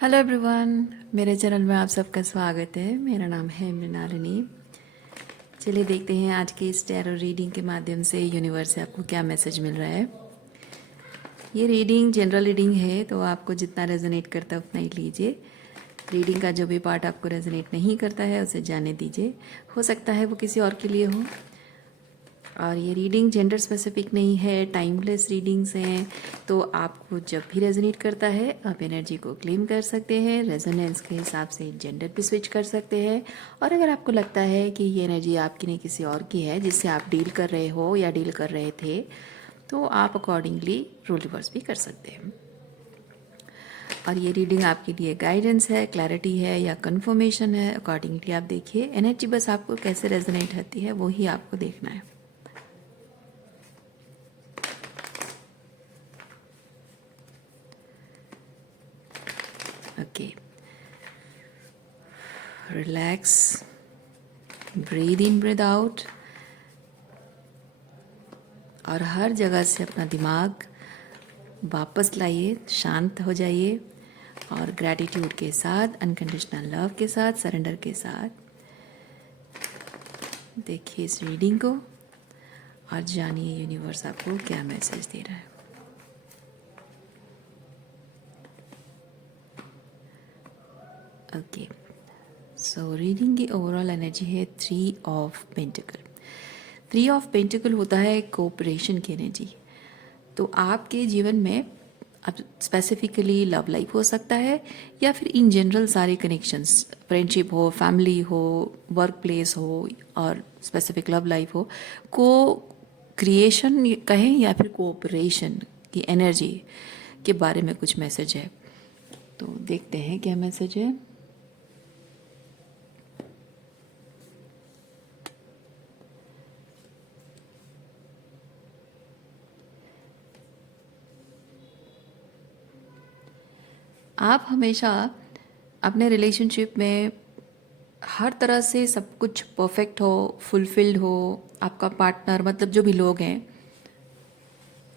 Hello everyone, मेरे channel में आप सबका स्वागत है। मेरा नाम है मृणालिनी। चलिए देखते हैं आज के इस टैरो रीडिंग के माध्यम से यूनिवर्स से आपको क्या मैसेज मिल रहा है। ये रीडिंग जनरल रीडिंग है, तो आपको जितना रेजोनेट करता है उतना ही लीजिए। रीडिंग का जो भी पार्ट आपको रेजोनेट नहीं करता है उसे जाने दीजिए। हो सकता है वो किसी और के लिए हो। और ये रीडिंग जेंडर स्पेसिफिक नहीं है, टाइमलेस रीडिंग्स हैं। तो आपको जब भी रेजोनेट करता है आप एनर्जी को क्लेम कर सकते हैं, रेजोनेंस के हिसाब से जेंडर पे स्विच कर सकते हैं। और अगर आपको लगता है कि ये एनर्जी आपकी नहीं किसी और की है जिससे आप डील कर रहे हो या डील कर रहे थे, तो आप अकॉर्डिंगली रोल रिवर्स भी कर सकते हैं। और ये रीडिंग आपके लिए गाइडेंस है, क्लैरिटी है या कंफर्मेशन है, अकॉर्डिंगली आप देखिए। एनर्जी बस आपको कैसे रेजोनेट होती है वो ही आपको देखना है। Okay, relax, breathe in breathe out. और हर जगह से अपना दिमाग वापस लाइए, शांत हो जाइए और ग्रैटिट्यूड के साथ, अनकंडीशनल लव के साथ, सरेंडर के साथ देखिए इस रीडिंग को और जानिए यूनिवर्स आपको क्या मैसेज दे रहा है। ओके, सो रीडिंग की ओवरऑल एनर्जी है 3 ऑफ पेंटिकल। 3 ऑफ पेंटिकल होता है कोऑपरेशन की एनर्जी। तो आपके जीवन में अब स्पेसिफिकली लव लाइफ हो सकता है या फिर इन जनरल सारे कनेक्शंस, फ्रेंडशिप हो, फैमिली हो, वर्क प्लेस हो और स्पेसिफिक लव लाइफ हो, को क्रिएशन कहें या फिर कोऑपरेशन की एनर्जी के बारे में कुछ मैसेज है। तो देखते हैं क्या मैसेज है। आप हमेशा अपने रिलेशनशिप में हर तरह से सब कुछ परफेक्ट हो, फुलफिल्ड हो। आपका पार्टनर मतलब जो भी लोग हैं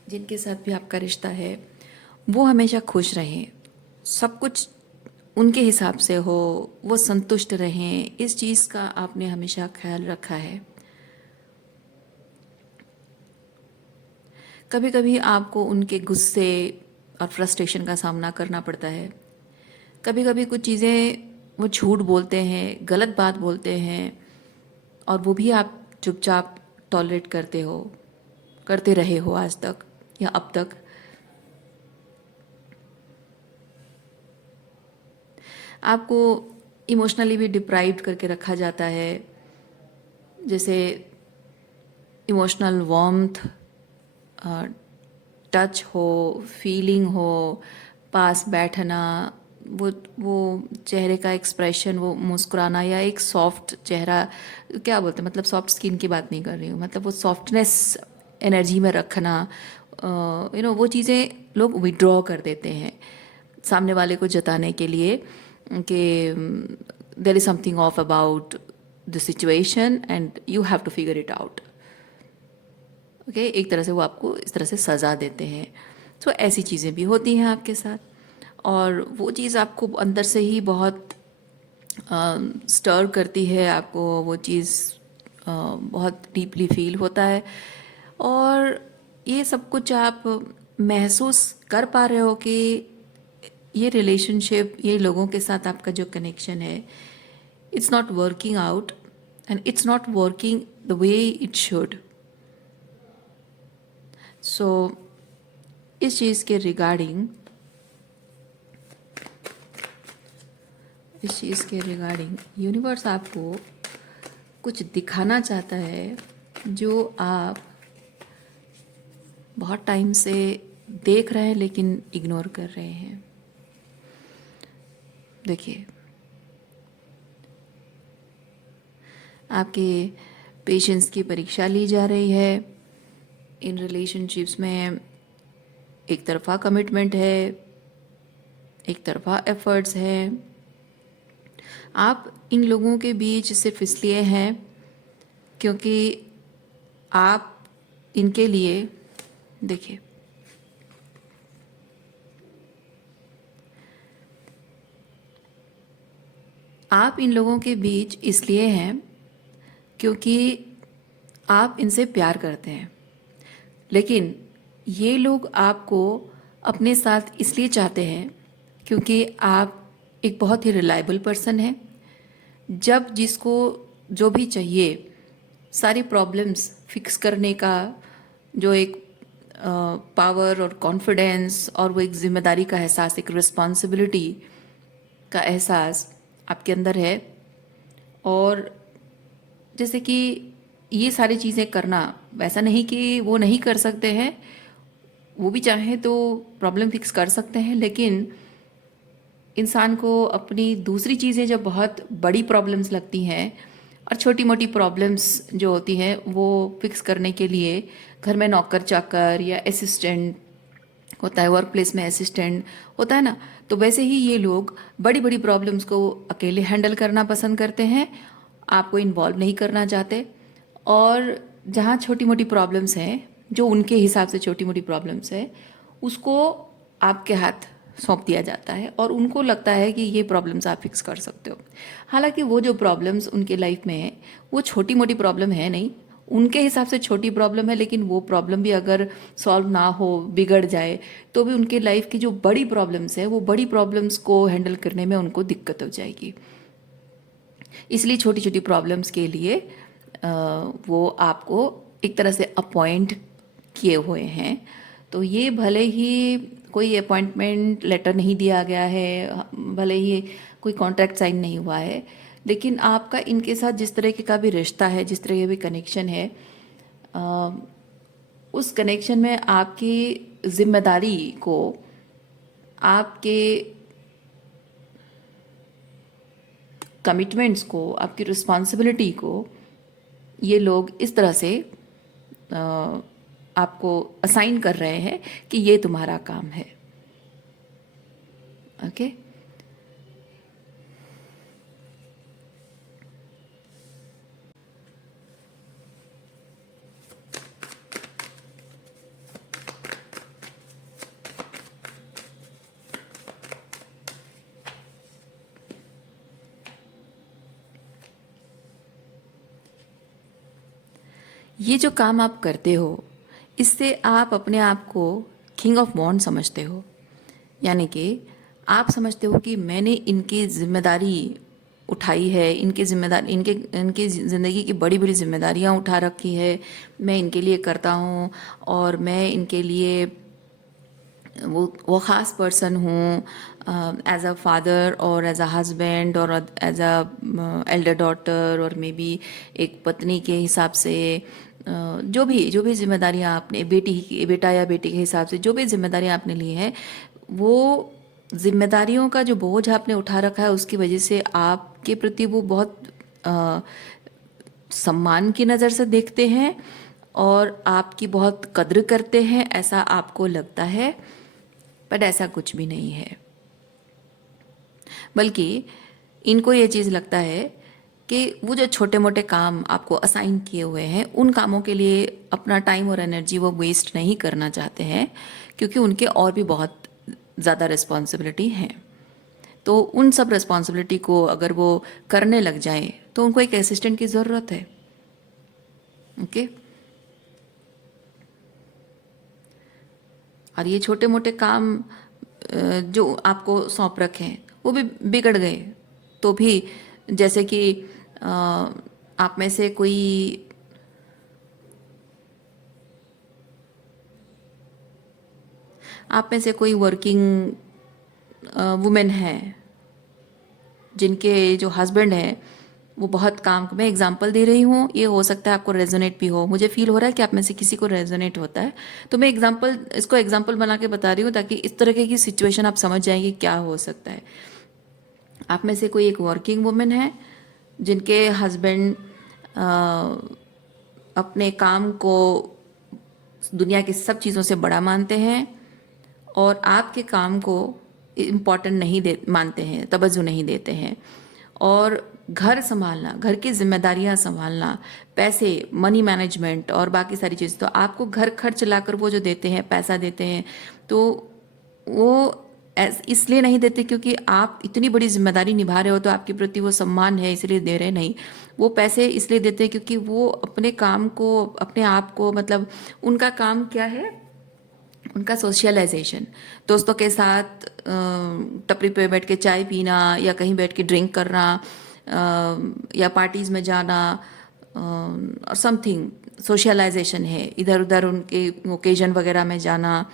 जिनके साथ भी आपका रिश्ता है वो हमेशा खुश रहें, सब कुछ उनके हिसाब से हो, वो संतुष्ट रहें। इस चीज़ का आपने हमेशा ख्याल रखा है। कभी कभी आपको उनके गुस्से और फ्रस्ट्रेशन का सामना करना पड़ता है। कभी कभी कुछ चीज़ें वो झूठ बोलते हैं, गलत बात बोलते हैं और वो भी आप चुपचाप टॉलरेट करते हो, करते रहे हो आज तक या अब तक। आपको इमोशनली भी डिप्राइव्ड करके रखा जाता है, जैसे इमोशनल वार्मथ, टच हो, फीलिंग हो, पास बैठना, वो चेहरे का एक्सप्रेशन, वो मुस्कुराना या एक सॉफ्ट चेहरा, क्या बोलते हैं, मतलब सॉफ्ट स्किन की बात नहीं कर रही हूँ, मतलब वो सॉफ्टनेस एनर्जी में रखना। वो चीज़ें लोग विड्रॉ कर देते हैं सामने वाले को जताने के लिए कि there is something off about the situation and you have to figure it out. Okay, एक तरह से वो आपको इस तरह से सज़ा देते हैं। तो ऐसी चीज़ें भी होती हैं आपके साथ और वो चीज़ आपको अंदर से ही बहुत स्टर करती है, आपको वो चीज़ बहुत डीपली फील होता है। और ये सब कुछ आप महसूस कर पा रहे हो कि ये रिलेशनशिप, ये लोगों के साथ आपका जो कनेक्शन है, it's not working out and it's not working the way it should. So इस चीज़ के रिगार्डिंग, यूनिवर्स आपको कुछ दिखाना चाहता है जो आप बहुत टाइम से देख रहे हैं लेकिन इग्नोर कर रहे हैं। देखिए, आपके पेशेंस की परीक्षा ली जा रही है। इन रिलेशनशिप्स में एक तरफा कमिटमेंट है, एक तरफा एफर्ट्स हैं। आप इन लोगों के बीच सिर्फ इसलिए हैं क्योंकि आप इनके लिए, देखिए, आप इन लोगों के बीच इसलिए हैं क्योंकि आप इनसे प्यार करते हैं, लेकिन ये लोग आपको अपने साथ इसलिए चाहते हैं क्योंकि आप एक बहुत ही रिलायबल पर्सन हैं। जब जिसको जो भी चाहिए, सारी प्रॉब्लम्स फिक्स करने का जो एक पावर और कॉन्फिडेंस और वो एक जिम्मेदारी का एहसास, एक रिस्पॉन्सिबिलिटी का एहसास आपके अंदर है। और जैसे कि ये सारी चीज़ें करना, वैसा नहीं कि वो नहीं कर सकते हैं, वो भी चाहें तो प्रॉब्लम फिक्स कर सकते हैं, लेकिन इंसान को अपनी दूसरी चीज़ें जब बहुत बड़ी प्रॉब्लम्स लगती हैं और छोटी मोटी प्रॉब्लम्स जो होती हैं वो फिक्स करने के लिए घर में नौकर चाकर या असिस्टेंट होता है, वर्क प्लेस में असिस्टेंट होता है ना, तो वैसे ही ये लोग बड़ी बड़ी प्रॉब्लम्स को अकेले हैंडल करना पसंद करते हैं, आपको इन्वॉल्व नहीं करना चाहते। और जहाँ छोटी मोटी प्रॉब्लम्स हैं, जो उनके हिसाब से छोटी मोटी प्रॉब्लम्स है, उसको आपके हाथ सौंप दिया जाता है और उनको लगता है कि ये प्रॉब्लम्स आप फिक्स कर सकते हो। हालांकि वो जो प्रॉब्लम्स उनके लाइफ में है वो छोटी मोटी प्रॉब्लम है नहीं, उनके हिसाब से छोटी प्रॉब्लम है, लेकिन वो प्रॉब्लम भी अगर सॉल्व ना हो, बिगड़ जाए, तो भी उनके लाइफ की जो बड़ी प्रॉब्लम्स है वो बड़ी प्रॉब्लम्स को हैंडल करने में उनको दिक्कत हो जाएगी। इसलिए छोटी छोटी प्रॉब्लम्स के लिए वो आपको एक तरह से अपॉइंट किए हुए हैं। तो ये भले ही कोई अपॉइंटमेंट लेटर नहीं दिया गया है, भले ही कोई कॉन्ट्रैक्ट साइन नहीं हुआ है, लेकिन आपका इनके साथ जिस तरह का भी रिश्ता है, जिस तरह का भी कनेक्शन है, अ, उस कनेक्शन में आपकी जिम्मेदारी को, आपके कमिटमेंट्स को, आपकी रिस्पॉन्सिबिलिटी को ये लोग इस तरह से अ, आपको असाइन कर रहे हैं कि ये तुम्हारा काम है। ओके। ये जो काम आप करते हो, इससे आप अपने आप को किंग ऑफ बॉन्ड समझते हो। यानी कि आप समझते हो कि मैंने इनकी जिम्मेदारी उठाई है, इनकी जिम्मेदारी, इनके इनकी ज़िंदगी की बड़ी बड़ी जिम्मेदारियां उठा रखी है, मैं इनके लिए करता हूँ, और मैं इनके लिए वो ख़ास पर्सन हूँ, एज अ फादर और एज अ हस्बैंड और एज अ एल्डर डॉटर, और मे बी एक पत्नी के हिसाब से, जो भी जिम्मेदारियाँ आपने बेटा या बेटी के हिसाब से जो भी जिम्मेदारियाँ आपने ली हैं, वो जिम्मेदारियों का जो बोझ आपने उठा रखा है उसकी वजह से आपके प्रति वो बहुत अ, सम्मान की नज़र से देखते हैं और आपकी बहुत कद्र करते हैं, ऐसा आपको लगता है। बट ऐसा कुछ भी नहीं है, बल्कि इनको ये चीज़ लगता है कि वो जो छोटे मोटे काम आपको असाइन किए हुए हैं, उन कामों के लिए अपना टाइम और एनर्जी वो वेस्ट नहीं करना चाहते हैं, क्योंकि उनके और भी बहुत ज़्यादा रिस्पॉन्सिबिलिटी हैं। तो उन सब रिस्पॉन्सिबिलिटी को अगर वो करने लग जाएं तो उनको एक असिस्टेंट की ज़रूरत है। ओके। और ये छोटे मोटे काम जो आपको सौंप रखे हैं वो भी बिगड़ गए तो भी, जैसे कि अ, आप में से कोई वर्किंग वुमेन है जिनके जो हस्बैंड हैं वो बहुत काम, मैं एग्जांपल दे रही हूँ, ये हो सकता है आपको रेजोनेट भी हो, मुझे फील हो रहा है कि आप में से किसी को रेजोनेट होता है, तो मैं इसको एग्जांपल बना के बता रही हूँ ताकि इस तरह की सिचुएशन आप समझ जाएंगे क्या हो सकता है। आप में से कोई एक वर्किंग वुमेन है जिनके हस्बैंड अपने काम को दुनिया की सब चीज़ों से बड़ा मानते हैं और आपके काम को इम्पॉर्टेंट नहीं दे मानते हैं, तवज्जो नहीं देते हैं। और घर संभालना, घर की जिम्मेदारियां संभालना, पैसे, मनी मैनेजमेंट और बाकी सारी चीज़, तो आपको घर खर्च लाकर वो जो देते हैं, पैसा देते हैं, तो वो इसलिए नहीं देते क्योंकि आप इतनी बड़ी जिम्मेदारी निभा रहे हो तो आपके प्रति वो सम्मान है इसलिए दे रहे नहीं। वो पैसे इसलिए देते हैं क्योंकि वो अपने काम को, अपने आप को, मतलब उनका काम क्या है, उनका सोशलाइजेशन, दोस्तों के साथ टपरी पे बैठ के चाय पीना या कहीं बैठ के ड्रिंक करना, या पार्टीज में जाना, और समथिंग सोशलाइजेशन है, इधर उधर उनके ओकेजन वगैरह में जाना,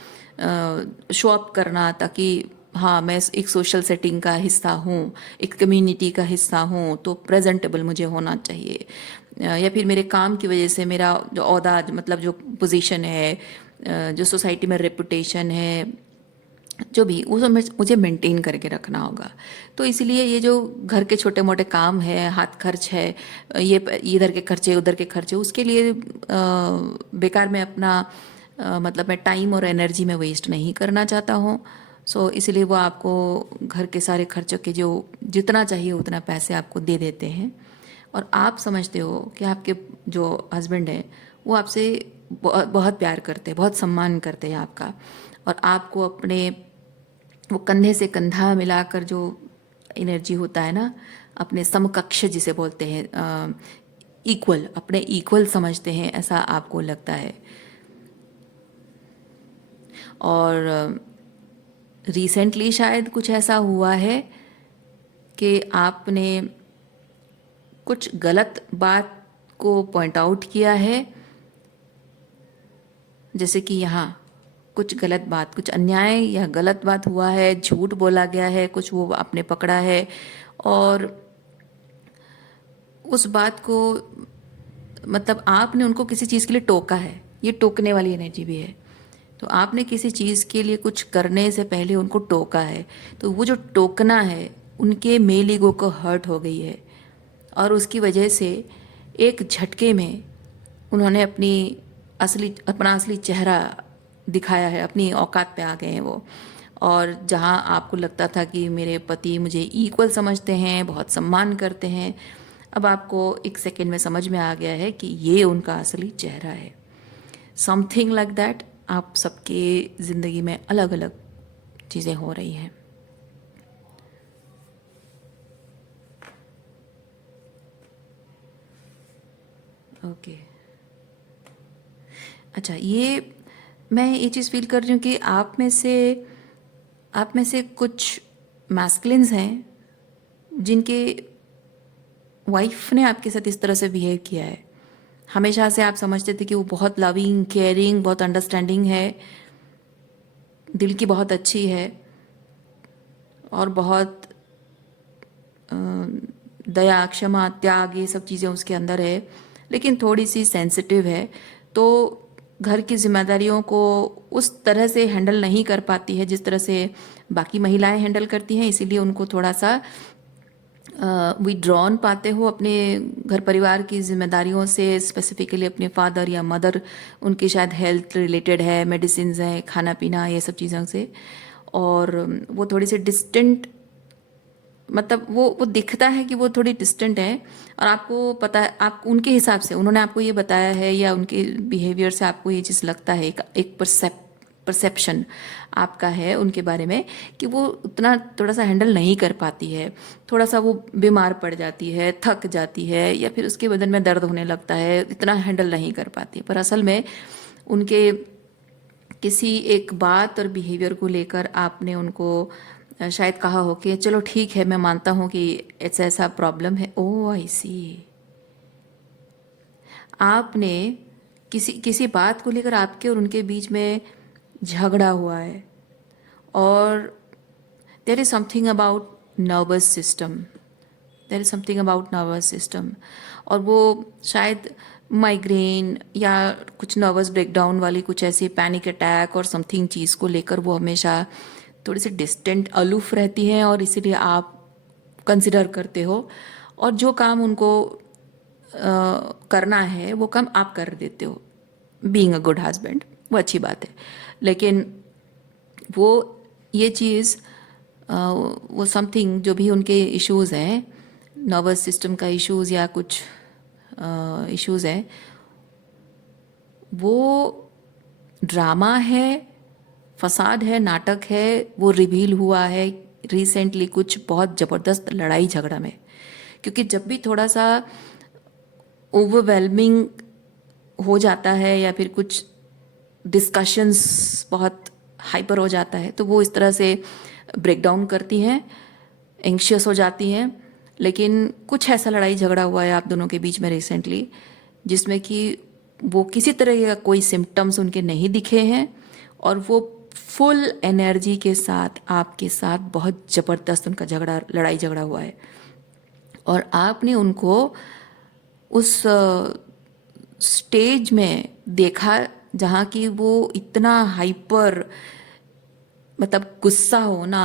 शो अप करना, ताकि हाँ मैं एक सोशल सेटिंग का हिस्सा हूँ, एक कम्युनिटी का हिस्सा हूँ, तो प्रेजेंटेबल मुझे होना चाहिए। या फिर मेरे काम की वजह से मेरा जो ओहदा, मतलब जो पोजीशन है, जो सोसाइटी में रेपुटेशन है, जो भी वो सब मुझे मेंटेन करके रखना होगा। तो इसलिए ये जो घर के छोटे मोटे काम है, हाथ खर्च है, ये इधर के खर्चे उधर के खर्चे, उसके लिए बेकार में अपना मतलब मैं टाइम और एनर्जी में वेस्ट नहीं करना चाहता हूँ। सो इसलिए वो आपको घर के सारे खर्चों के जो जितना चाहिए उतना पैसे आपको दे देते हैं। और आप समझते हो कि आपके जो हस्बैंड हैं वो आपसे बहुत बहुत प्यार करते हैं, बहुत सम्मान करते हैं आपका, और आपको अपने वो कंधे से कंधा मिलाकर जो एनर्जी होता है ना, अपने समकक्ष जिसे बोलते हैं, इक्वल, अपने इक्वल समझते हैं, ऐसा आपको लगता है। और रिसेंटली शायद कुछ ऐसा हुआ है कि आपने कुछ गलत बात को पॉइंट आउट किया है, जैसे कि यहाँ कुछ गलत बात, कुछ अन्याय या गलत बात हुआ है, झूठ बोला गया है, कुछ वो आपने पकड़ा है, और उस बात को, मतलब आपने उनको किसी चीज़ के लिए टोका है, ये टोकने वाली एनर्जी भी है। तो आपने किसी चीज़ के लिए कुछ करने से पहले उनको टोका है, तो वो जो टोकना है उनके मेल ईगो को हर्ट हो गई है, और उसकी वजह से एक झटके में उन्होंने अपना असली चेहरा दिखाया है, अपनी औकात पे आ गए हैं वो। और जहाँ आपको लगता था कि मेरे पति मुझे इक्वल समझते हैं, बहुत सम्मान करते हैं, अब आपको एक सेकंड में समझ में आ गया है कि ये उनका असली चेहरा है। समथिंग लाइक दैट आप सबके ज़िंदगी में अलग अलग चीज़ें हो रही हैं। ओके, अच्छा, ये मैं ये चीज़ फील कर रही हूँ कि आप में से कुछ मैस्कुलिन्स हैं जिनके वाइफ ने आपके साथ इस तरह से बिहेव किया है। हमेशा से आप समझते थे कि वो बहुत लविंग, केयरिंग, बहुत अंडरस्टैंडिंग है, दिल की बहुत अच्छी है, और बहुत दया, क्षमा, त्याग, ये सब चीज़ें उसके अंदर है, लेकिन थोड़ी सी सेंसिटिव है। तो घर की जिम्मेदारियों को उस तरह से हैंडल नहीं कर पाती है जिस तरह से बाकी महिलाएं हैंडल करती हैं, इसीलिए उनको थोड़ा सा विड्रॉन पाते हो अपने घर परिवार की जिम्मेदारियों से, स्पेसिफिकली अपने फादर या मदर, उनकी शायद हेल्थ रिलेटेड है, मेडिसिन है, खाना पीना, ये सब चीज़ों से। और वो थोड़ी सी डिस्टेंट, मतलब वो दिखता है कि वो थोड़ी डिस्टेंट है, और आपको पता है, आप उनके हिसाब से, उन्होंने आपको ये बताया है या उनके बिहेवियर से आपको ये चीज़ लगता है, एक परसेप्शन आपका है उनके बारे में कि वो उतना थोड़ा सा हैंडल नहीं कर पाती है, थोड़ा सा वो बीमार पड़ जाती है, थक जाती है, या फिर उसके बदन में दर्द होने लगता है, इतना हैंडल नहीं कर पाती। पर असल में उनके किसी एक बात और बिहेवियर को लेकर आपने उनको शायद कहा हो कि चलो ठीक है, मैं मानता हूँ कि ऐसा ऐसा प्रॉब्लम है। ओह आई सी, आपने किसी किसी बात को लेकर आपके और उनके बीच में झगड़ा हुआ है, और there is something about nervous system, there is something about nervous system, और वो शायद माइग्रेन या कुछ नर्वस ब्रेकडाउन वाली कुछ ऐसी पैनिक अटैक और समथिंग चीज़ को लेकर वो हमेशा थोड़ी सी डिस्टेंट, अलूफ रहती हैं, और इसीलिए आप कंसिडर करते हो, और जो काम उनको करना है वो काम आप कर देते हो। बीइंग अ गुड हस्बैंड, वो अच्छी बात है, लेकिन वो ये चीज़, वो समथिंग जो भी उनके इश्यूज़ हैं, नर्वस सिस्टम का इश्यूज़ या कुछ इश्यूज़ हैं, वो ड्रामा है, फसाद है, नाटक है, वो रिवील हुआ है रिसेंटली कुछ बहुत ज़बरदस्त लड़ाई झगड़ा में। क्योंकि जब भी थोड़ा सा ओवरवेलमिंग हो जाता है या फिर कुछ डिस्कशंस बहुत हाइपर हो जाता है तो वो इस तरह से ब्रेक डाउन करती हैं, एंग्शियस हो जाती हैं। लेकिन कुछ ऐसा लड़ाई झगड़ा हुआ है आप दोनों के बीच में रिसेंटली जिसमें कि वो किसी तरह का कोई सिम्टम्स उनके नहीं दिखे हैं और वो फुल एनर्जी के साथ आपके साथ बहुत ज़बरदस्त उनका झगड़ा लड़ाई झगड़ा हुआ है और आपने उनको उस स्टेज में देखा जहाँ की वो इतना हाइपर, मतलब गुस्सा होना,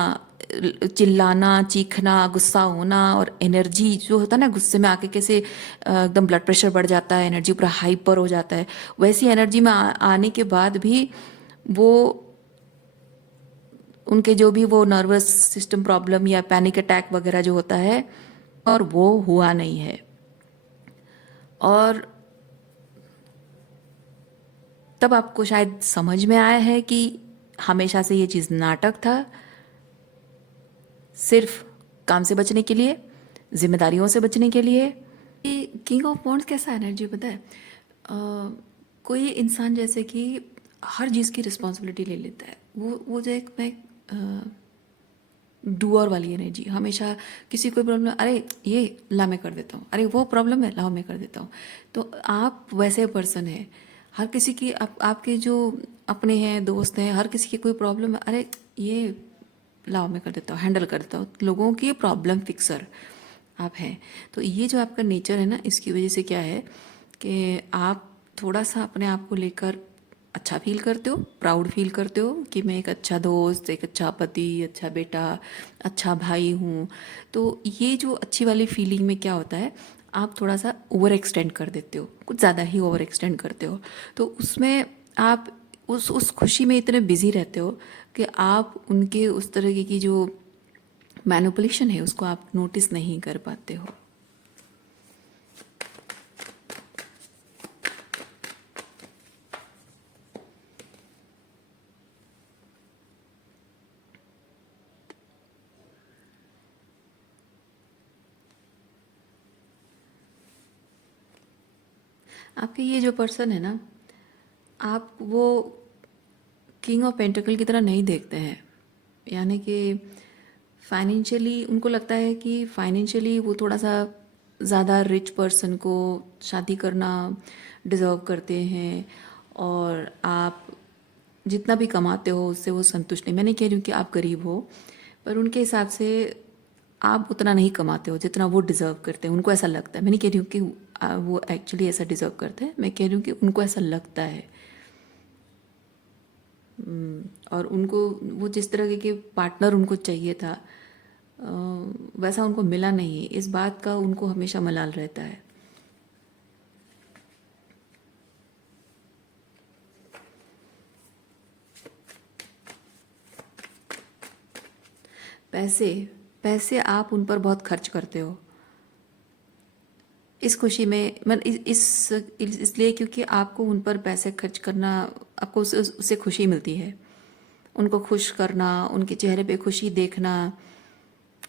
चिल्लाना, चीखना, गुस्सा होना और एनर्जी जो होता है ना गुस्से में आके कैसे एकदम ब्लड प्रेशर बढ़ जाता है, एनर्जी पूरा हाइपर हो जाता है, वैसी एनर्जी में आने के बाद भी वो उनके जो भी वो नर्वस सिस्टम प्रॉब्लम या पैनिक अटैक वगैरह जो होता है और वो हुआ नहीं है। और तब आपको शायद समझ में आया है कि हमेशा से ये चीज़ नाटक था, सिर्फ काम से बचने के लिए, जिम्मेदारियों से बचने के लिए। किंग ऑफ वॉन्ड्स कैसा एनर्जी पता है? कोई इंसान जैसे कि हर चीज़ की रिस्पॉन्सिबिलिटी ले लेता है, वो जो एक मैं डूअर वाली एनर्जी, हमेशा किसी कोई प्रॉब्लम, अरे ये ला मैं कर देता हूँ, अरे वो प्रॉब्लम है लाओ मैं कर देता हूँ। तो आप वैसे पर्सन हैं, हर किसी की आपके जो अपने हैं, दोस्त हैं, हर किसी की कोई प्रॉब्लम है, अरे ये लाओ मैं कर देता हूँ, हैंडल कर देता हूँ। लोगों की प्रॉब्लम फिक्सर आप हैं। तो ये जो आपका नेचर है ना, इसकी वजह से क्या है कि आप थोड़ा सा अपने आप को लेकर अच्छा फील करते हो, प्राउड फील करते हो कि मैं एक अच्छा दोस्त, एक अच्छा पति, अच्छा बेटा, अच्छा भाई हूँ। तो ये जो अच्छी वाली फीलिंग में क्या होता है, आप थोड़ा सा ओवर एक्सटेंड कर देते हो, कुछ ज़्यादा ही ओवर एक्सटेंड करते हो। तो उसमें आप उस खुशी में इतने बिजी रहते हो कि आप उनके उस तरह की जो मैनिपुलेशन है उसको आप नोटिस नहीं कर पाते हो। आपके ये जो पर्सन है ना, आप वो किंग ऑफ पेंटिकल की तरह नहीं देखते हैं। यानी कि फाइनेंशियली उनको लगता है कि फाइनेंशियली वो थोड़ा सा ज़्यादा रिच पर्सन को शादी करना डिज़र्व करते हैं और आप जितना भी कमाते हो उससे वो संतुष्ट नहीं। मैं नहीं कह रही हूँ कि आप गरीब हो, पर उनके हिसाब से आप उतना नहीं कमाते हो जितना वो डिज़र्व करते हैं, उनको ऐसा लगता है। मैं नहीं कह रही हूँ कि वो एक्चुअली ऐसा डिज़र्व करते हैं, मैं कह रही हूँ कि उनको ऐसा लगता है। और उनको वो जिस तरह के पार्टनर उनको चाहिए था अ, वैसा उनको मिला नहीं। इस बात का उनको हमेशा मलाल रहता है। पैसे पैसे आप उन पर बहुत खर्च करते हो इस खुशी में, मतलब इसलिए क्योंकि आपको उन पर पैसे खर्च करना, आपको उससे खुशी मिलती है। उनको खुश करना, उनके चेहरे पे खुशी देखना,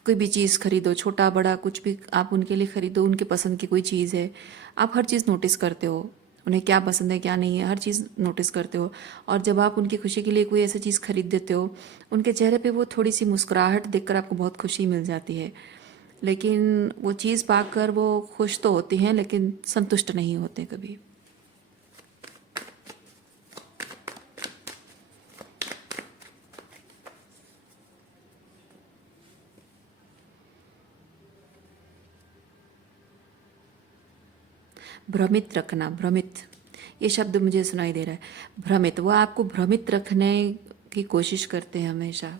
कोई भी चीज़ खरीदो, छोटा बड़ा कुछ भी आप उनके लिए खरीदो, उनके पसंद की कोई चीज़ है, आप हर चीज़ नोटिस करते हो, उन्हें क्या पसंद है क्या नहीं है, हर चीज़ नोटिस करते हो। और जब आप उनकी खुशी के लिए कोई ऐसी चीज़ खरीद देते हो, उनके चेहरे पे वो थोड़ी सी मुस्कुराहट देखकर आपको बहुत खुशी मिल जाती है। लेकिन वो चीज़ पाकर वो खुश तो होती हैं लेकिन संतुष्ट नहीं होते कभी। भ्रमित रखना, भ्रमित, ये शब्द मुझे सुनाई दे रहा है। भ्रमित, वो आपको भ्रमित रखने की कोशिश करते हैं हमेशा।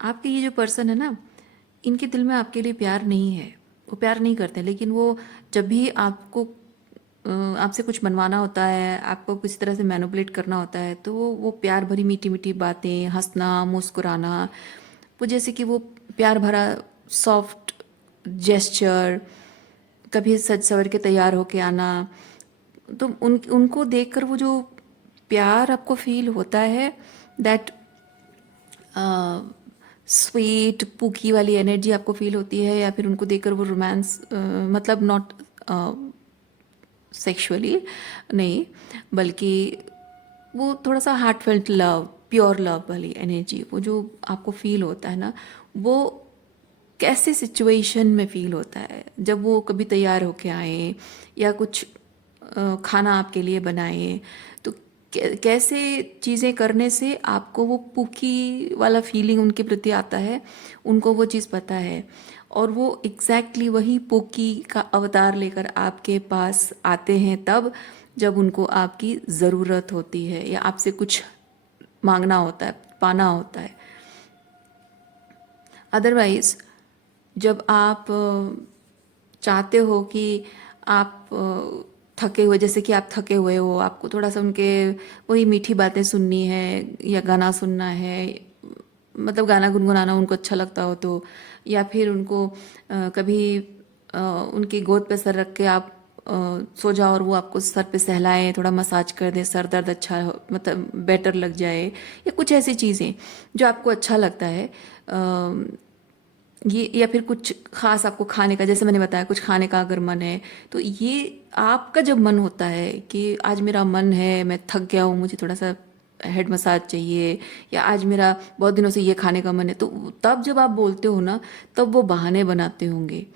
आपके ये जो पर्सन है ना, इनके दिल में आपके लिए प्यार नहीं है, वो प्यार नहीं करते। लेकिन वो जब भी आपको आपसे कुछ मनवाना होता है, आपको किसी तरह से मैनिपुलेट करना होता है, तो वो प्यार भरी मीठी मीठी बातें, हंसना, मुस्कुराना, वो जैसे कि वो प्यार भरा सॉफ्ट जेस्चर, कभी सज सवर के तैयार होके आना, तो उनको देखकर वो जो प्यार आपको फील होता है, दैट स्वीट पुकी वाली एनर्जी आपको फील होती है, या फिर उनको देखकर वो रोमांस, मतलब नॉट सेक्सुअली नहीं, बल्कि वो थोड़ा सा हार्टफेल्ट लव, प्योर लव वाली एनर्जी, वो जो आपको फील होता है ना, वो कैसे सिचुएशन में फील होता है जब वो कभी तैयार होके आए या कुछ खाना आपके लिए बनाए, तो कैसे चीज़ें करने से आपको वो पुकी वाला फीलिंग उनके प्रति आता है, उनको वो चीज़ पता है, और वो एग्जैक्टली वही पुकी का अवतार लेकर आपके पास आते हैं तब जब उनको आपकी ज़रूरत होती है या आपसे कुछ मांगना होता है, पाना होता है। अदरवाइज जब आप चाहते हो कि आप थके हुए, जैसे कि आप थके हुए हो, आपको थोड़ा सा उनके वही मीठी बातें सुननी है या गाना सुनना है, मतलब गाना गुनगुनाना उनको अच्छा लगता हो तो, या फिर उनको कभी उनकी गोद पे सर रख के आप सो जाओ और वो आपको सर पे सहलाएं, थोड़ा मसाज कर दें, सर दर्द अच्छा मतलब बेटर लग जाए, या कुछ ऐसी चीज़ें जो आपको अच्छा लगता है, ये, या फिर कुछ खास आपको खाने का, जैसे मैंने बताया कुछ खाने का अगर मन है, तो ये आपका जब मन होता है कि आज मेरा मन है, मैं थक गया हूँ, मुझे थोड़ा सा हेड मसाज चाहिए, या आज मेरा बहुत दिनों से ये खाने का मन है, तो तब जब आप बोलते हो ना, तब वो बहाने बनाते होंगे,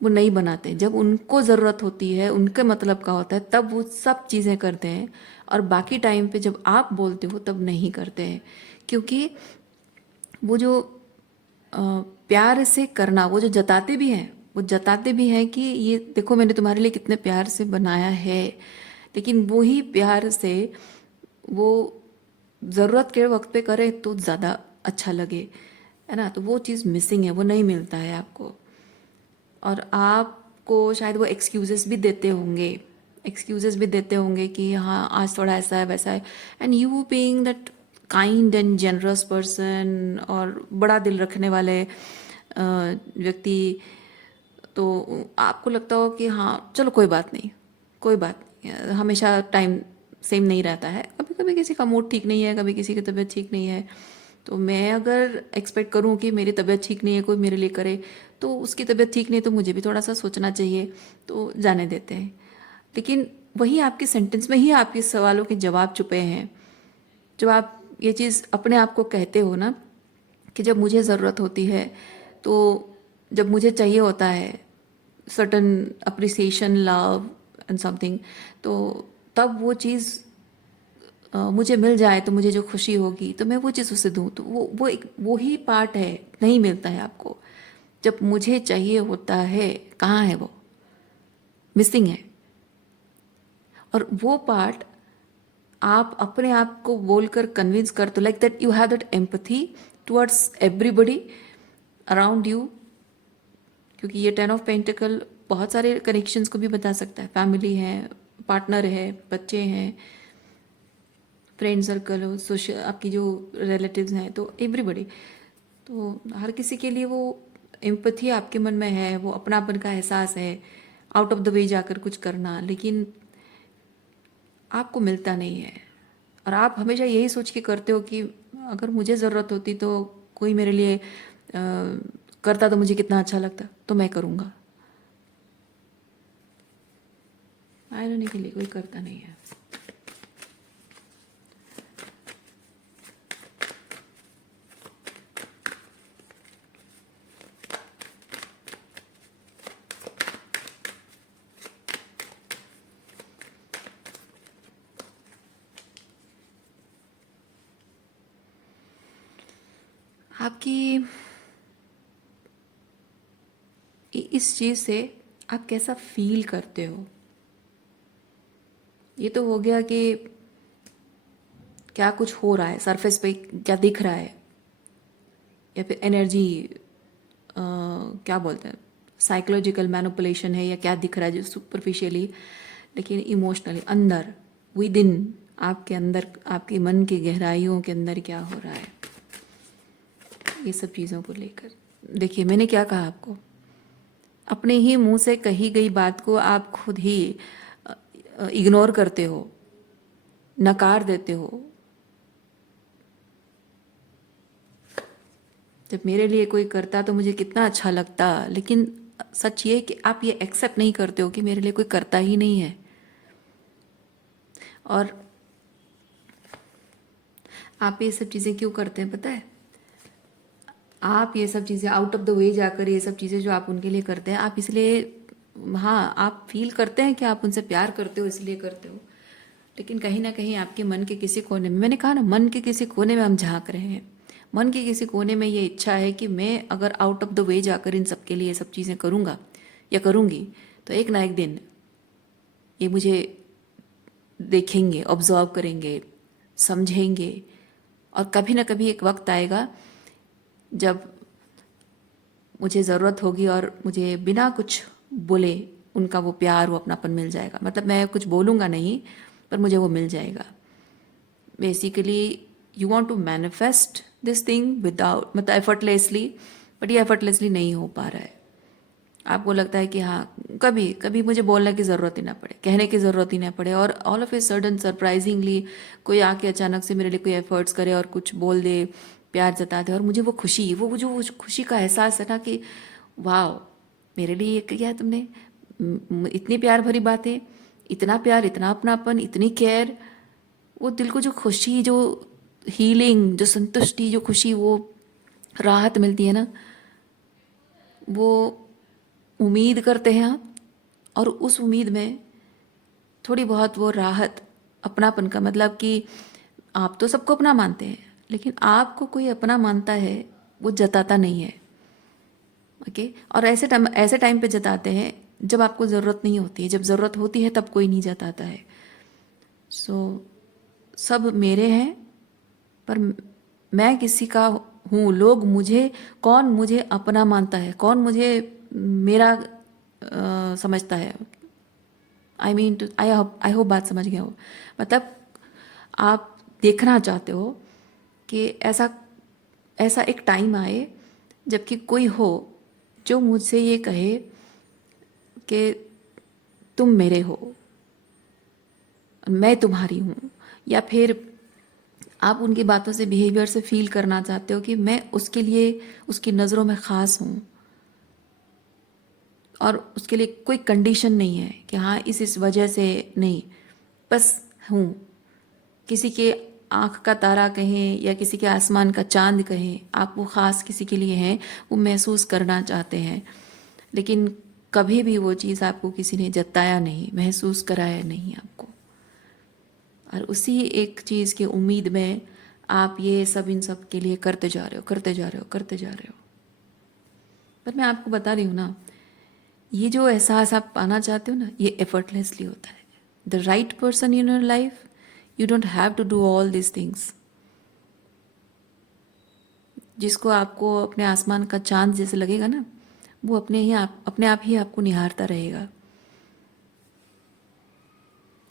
वो नहीं बनाते। जब उनको ज़रूरत होती है, उनके मतलब का होता है, तब वो सब चीज़ें करते हैं, और बाकी टाइम पे जब आप बोलते हो तब नहीं करते हैं, क्योंकि वो जो अ, प्यार से करना, वो जो जताते भी हैं, वो जताते भी हैं कि ये देखो मैंने तुम्हारे लिए कितने प्यार से बनाया है, लेकिन वो ही प्यार से वो ज़रूरत के वक्त पे करे तो ज़्यादा अच्छा लगे, है ना। तो वो चीज़ मिसिंग है, वो नहीं मिलता है आपको, और आपको शायद वो एक्सक्यूजेस भी देते होंगे, एक्सक्यूजेस भी देते होंगे कि हाँ आज थोड़ा ऐसा है वैसा है, and you being that kind and generous person और बड़ा दिल रखने वाले व्यक्ति, तो आपको लगता हो कि हाँ चलो कोई बात नहीं, कोई बात नहीं, हमेशा टाइम सेम नहीं रहता है, कभी कभी किसी का मूड ठीक नहीं है, कभी किसी की तबीयत ठीक नहीं है, तो मैं अगर एक्सपेक्ट करूँ कि मेरी तबीयत ठीक नहीं है, कोई मेरे लिए करे, तो उसकी तबीयत ठीक नहीं, तो मुझे भी थोड़ा सा सोचना चाहिए, तो जाने देते हैं। लेकिन वही आपके सेंटेंस में ही आपके सवालों के जवाब छुपे हैं, जब आप ये चीज़ अपने आप को कहते हो ना कि जब मुझे ज़रूरत होती है, तो जब मुझे चाहिए होता है certain appreciation, love and something, तो तब वो चीज़ मुझे मिल जाए तो मुझे जो खुशी होगी, तो मैं वो चीज़ उसे दूँ, तो वो एक वो ही पार्ट है, नहीं मिलता है आपको। जब मुझे चाहिए होता है, कहाँ है वो, मिसिंग है। और वो पार्ट आप अपने आप को बोलकर कन्विंस कर दो, like that you have that empathy towards everybody around you, क्योंकि ये 10 ऑफ पेंटिकल बहुत सारे कनेक्शंस को भी बता सकता है, फैमिली है, पार्टनर है, बच्चे हैं, फ्रेंड सर्कल हो, सोशल आपकी जो रिलेटिव्स हैं, तो एवरीबडी, तो हर किसी के लिए वो एम्पथी आपके मन में है, वो अपनापन का एहसास है, आउट ऑफ द वे जाकर कुछ करना, लेकिन आपको मिलता नहीं है, और आप हमेशा यही सोच के करते हो कि अगर मुझे ज़रूरत होती तो कोई मेरे लिए करता तो मुझे कितना अच्छा लगता, तो मैं करूँगा। आयरनी के लिए कोई करता नहीं है। आपकी इस चीज़ से आप कैसा फील करते हो, ये तो हो गया कि क्या कुछ हो रहा है सरफेस पे, क्या दिख रहा है, या फिर एनर्जी, क्या बोलते हैं, साइकोलॉजिकल मैनिपुलेशन है, या क्या दिख रहा है जो सुपरफिशियली, लेकिन इमोशनली अंदर, विद इन, आपके अंदर, आपके मन की गहराइयों के अंदर क्या हो रहा है, ये सब चीज़ों को लेकर देखिए। मैंने क्या कहा आपको अपने ही मुंह से कही गई बात को आप खुद ही इग्नोर करते हो, नकार देते हो। जब मेरे लिए कोई करता तो मुझे कितना अच्छा लगता, लेकिन सच ये कि आप ये एक्सेप्ट नहीं करते हो कि मेरे लिए कोई करता ही नहीं है। और आप ये सब चीज़ें क्यों करते हैं पता है? आप ये सब चीज़ें आउट ऑफ द वे जाकर ये सब चीज़ें जो आप उनके लिए करते हैं, आप इसलिए, हाँ आप फील करते हैं कि आप उनसे प्यार करते हो इसलिए करते हो, लेकिन कहीं ना कहीं आपके मन के किसी कोने में, मैंने कहा ना, मन के किसी कोने में हम झांक रहे हैं। मन के किसी कोने में ये इच्छा है कि मैं अगर आउट ऑफ द वे जाकर इन सब के लिए सब चीज़ें करूँगा या करूँगी तो एक ना एक दिन ये मुझे देखेंगे, ऑब्जर्व करेंगे, समझेंगे, और कभी ना कभी एक वक्त आएगा जब मुझे ज़रूरत होगी और मुझे बिना कुछ बोले उनका वो प्यार, वो अपनापन मिल जाएगा। मतलब मैं कुछ बोलूँगा नहीं, पर मुझे वो मिल जाएगा। Basically you want to manifest this thing without, मतलब एफर्टलेसली, बट ये एफर्टलेसली नहीं हो पा रहा है। आपको लगता है कि हाँ कभी कभी मुझे बोलने की ज़रूरत ही ना पड़े, कहने की ज़रूरत ही ना पड़े, और all of a sudden surprisingly कोई आके अचानक से मेरे लिए कोई एफर्ट्स करे और कुछ बोल दे, प्यार जता दे, और मुझे वो खुशी, वो खुशी का एहसास है ना कि वाह, मेरे लिए ये किया है तुमने, इतनी प्यार भरी बातें, इतना प्यार, इतना अपनापन, इतनी केयर, वो दिल को जो खुशी, जो हीलिंग, जो संतुष्टि, जो खुशी, वो राहत मिलती है ना, वो उम्मीद करते हैं आप, और उस उम्मीद में थोड़ी बहुत वो राहत, अपनापन का मतलब कि आप तो सबको अपना मानते हैं, लेकिन आपको कोई अपना मानता है वो जताता नहीं है। ओके, और ऐसे टाइम पे जताते हैं जब आपको ज़रूरत नहीं होती है, जब ज़रूरत होती है तब कोई नहीं जताता है। सो सब मेरे हैं, पर मैं किसी का हूँ। लोग मुझे, कौन मुझे अपना मानता है, कौन मुझे मेरा समझता है। I mean to, I hope बात समझ गए हो। मतलब आप देखना चाहते हो कि ऐसा ऐसा एक टाइम आए जबकि कोई हो जो मुझसे ये कहे कि तुम मेरे हो, मैं तुम्हारी हूँ, या फिर आप उनकी बातों से, बिहेवियर से फील करना चाहते हो कि मैं उसके लिए, उसकी नज़रों में ख़ास हूँ, और उसके लिए कोई कंडीशन नहीं है कि हाँ इस वजह से नहीं, बस हूँ। किसी के आँख का तारा कहें या किसी के आसमान का चांद कहें, आप वो ख़ास किसी के लिए हैं, वो महसूस करना चाहते हैं, लेकिन कभी भी वो चीज़ आपको किसी ने जताया नहीं, महसूस कराया नहीं आपको, और उसी एक चीज़ की उम्मीद में आप ये सब इन सब के लिए करते जा रहे हो, करते जा रहे हो, करते जा रहे हो। पर मैं आपको बता रही हूँ ना, ये जो एहसास आप पाना चाहते हो ना, ये एफर्टलेसली होता है। The right person in your life, you don't have to do all this things. जिसको आपको अपने आसमान का चांद जैसे लगेगा ना, वो अपने आप ही आपको निहारता रहेगा।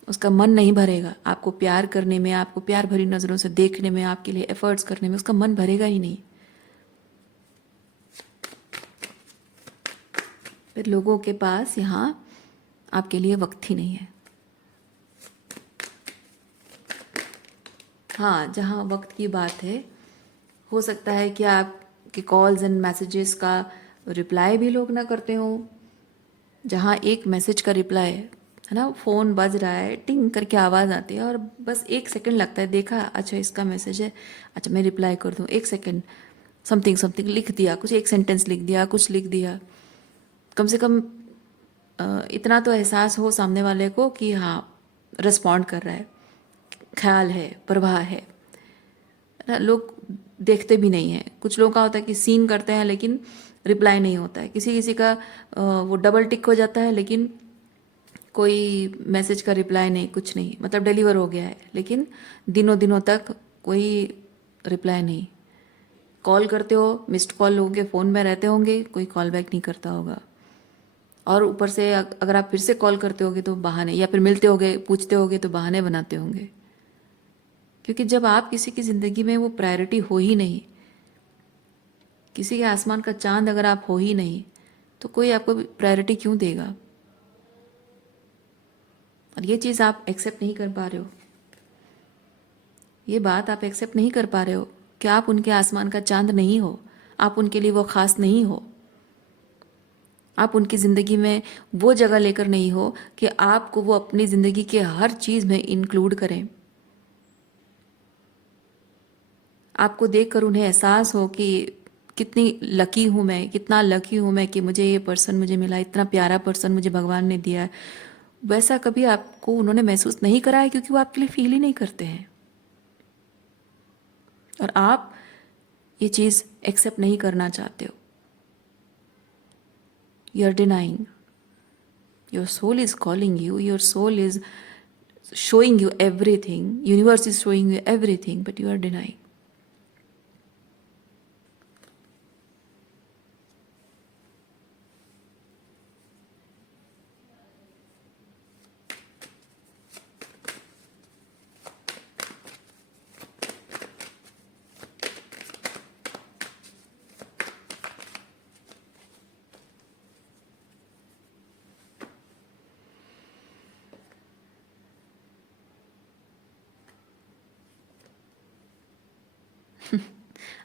उसका मन नहीं भरेगा आपको प्यार करने में, आपको प्यार भरी नज़रों से देखने में, आपके लिए एफर्ट्स करने में, उसका मन भरेगा ही नहीं। फिर लोगों के पास यहाँ आपके लिए वक्त ही नहीं है। हाँ, जहाँ वक्त की बात है, हो सकता है कि आपके कॉल्स एंड मैसेजेस का रिप्लाई भी लोग ना करते हो। जहाँ एक मैसेज का रिप्लाई है ना, फ़ोन बज रहा है, टिंग करके आवाज़ आती है और बस एक सेकंड लगता है, देखा अच्छा इसका मैसेज है, अच्छा मैं रिप्लाई कर दूँ, एक सेकंड, समथिंग समथिंग लिख दिया, कुछ एक सेंटेंस लिख दिया, कुछ लिख दिया। कम से कम इतना तो एहसास हो सामने वाले को कि हाँ रिस्पॉन्ड कर रहा है, ख्याल है, परवाह है ना। लोग देखते भी नहीं हैं। कुछ लोगों का होता है कि सीन करते हैं लेकिन रिप्लाई नहीं होता है। किसी किसी का वो डबल टिक हो जाता है लेकिन कोई मैसेज का रिप्लाई नहीं, कुछ नहीं, मतलब डिलीवर हो गया है लेकिन दिनों दिनों तक कोई रिप्लाई नहीं। कॉल करते हो, मिस्ड कॉल लोगों के फ़ोन में रहते होंगे, कोई कॉल बैक नहीं करता होगा। और ऊपर से अगर आप फिर से कॉल करते होगे तो बहाने, या फिर मिलते होगे पूछते होगे तो बहाने बनाते होंगे। क्योंकि जब आप किसी की ज़िंदगी में वो प्रायोरिटी हो ही नहीं, किसी के आसमान का चांद अगर आप हो ही नहीं, तो कोई आपको प्रायोरिटी क्यों देगा? और ये चीज़ आप एक्सेप्ट नहीं कर पा रहे हो, ये बात आप एक्सेप्ट नहीं कर पा रहे हो कि आप उनके आसमान का चांद नहीं हो, आप उनके लिए वो खास नहीं हो, आप उनकी ज़िंदगी में वो जगह लेकर नहीं हो कि आपको वो अपनी ज़िंदगी के हर चीज़ में इंक्लूड करें। आपको देखकर उन्हें एहसास हो कि कितनी लकी हूँ मैं, कितना लकी हूँ मैं कि मुझे ये पर्सन मुझे मिला, इतना प्यारा पर्सन मुझे भगवान ने दिया है। वैसा कभी आपको उन्होंने महसूस नहीं करा है क्योंकि वो आपके लिए फील ही नहीं करते हैं। और आप ये चीज़ एक्सेप्ट नहीं करना चाहते हो। You are denying, your soul is calling you, your soul is showing you everything, universe is showing you everything, but you are denying.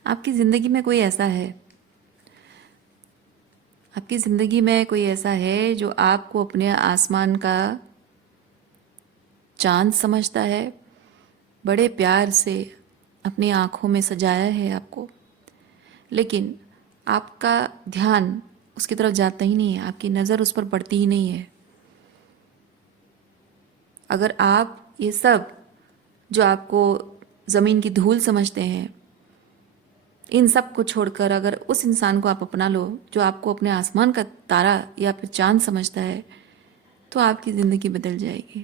आपकी ज़िंदगी में कोई ऐसा है, आपकी ज़िंदगी में कोई ऐसा है जो आपको अपने आसमान का चांद समझता है, बड़े प्यार से अपनी आँखों में सजाया है आपको, लेकिन आपका ध्यान उसकी तरफ जाता ही नहीं है, आपकी नज़र उस पर पड़ती ही नहीं है। अगर आप ये सब जो आपको ज़मीन की धूल समझते हैं, इन सब को छोड़कर अगर उस इंसान को आप अपना लो जो आपको अपने आसमान का तारा या फिर चांद समझता है, तो आपकी ज़िंदगी बदल जाएगी।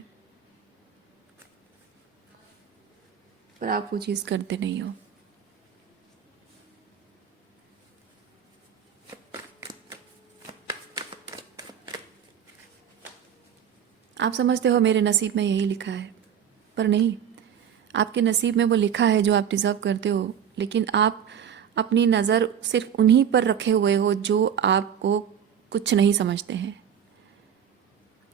पर आप वो चीज़ करते नहीं हो। आप समझते हो मेरे नसीब में यही लिखा है, पर नहीं, आपके नसीब में वो लिखा है जो आप डिज़र्व करते हो, लेकिन आप अपनी नज़र सिर्फ उन्हीं पर रखे हुए हो जो आपको कुछ नहीं समझते हैं।